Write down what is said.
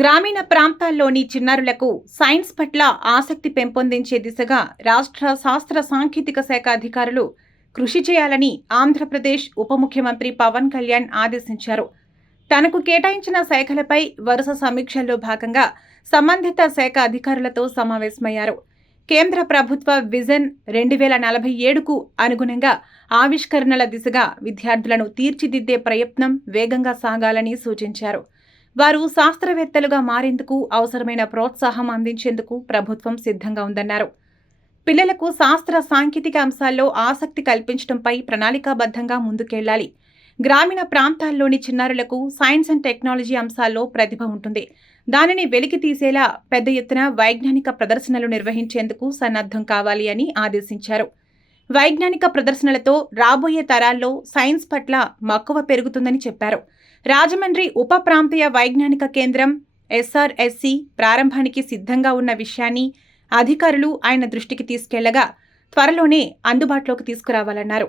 గ్రామీణ ప్రాంతాల్లోని చిన్నారులకు సైన్స్ పట్ల ఆసక్తి పెంపొందించే దిశగా రాష్ట్ర శాస్త్ర సాంకేతిక శాఖ అధికారులు కృషి చేయాలని ఆంధ్రప్రదేశ్ ఉప ముఖ్యమంత్రి పవన్ కళ్యాణ్ ఆదేశించారు. తనకు కేటాయించిన శాఖలపై వరుస సమీక్షల్లో భాగంగా సంబంధిత శాఖ అధికారులతో సమావేశమయ్యారు. కేంద్ర ప్రభుత్వ విజన్ 2047కు అనుగుణంగా ఆవిష్కరణల దిశగా విద్యార్థులను తీర్చిదిద్దే ప్రయత్నం వేగంగా సాగాలని సూచించారు. వారు శాస్త్రవేత్తలుగా మారేందుకు అవసరమైన ప్రోత్సాహం అందించేందుకు ప్రభుత్వం సిద్ధంగా ఉందన్నారు. పిల్లలకు శాస్త్ర సాంకేతిక అంశాల్లో ఆసక్తి కల్పించడంపై ప్రణాళికాబద్ధంగా ముందుకెళ్లాలి. గ్రామీణ ప్రాంతాల్లోని చిన్నారులకు సైన్స్ అండ్ టెక్నాలజీ అంశాల్లో ప్రతిభ ఉంటుంది. దానిని వెలికి తీసేలా పెద్ద ఎత్తున వైజ్ఞానిక ప్రదర్శనలు నిర్వహించేందుకు సన్నద్ధం కావాలి అని ఆదేశించారు. వైజ్ఞానిక ప్రదర్శనలతో రాబోయే తరాల్లో సైన్స్ పట్ల మక్కువ పెరుగుతుందని చెప్పారు. రాజమండ్రి ఉప ప్రాంతీయ వైజ్ఞానిక కేంద్రం SRSC ప్రారంభానికి సిద్ధంగా ఉన్న విషయాన్ని అధికారులు ఆయన దృష్టికి తీసుకెళ్లగా త్వరలోనే అందుబాటులోకి తీసుకురావాలన్నారు.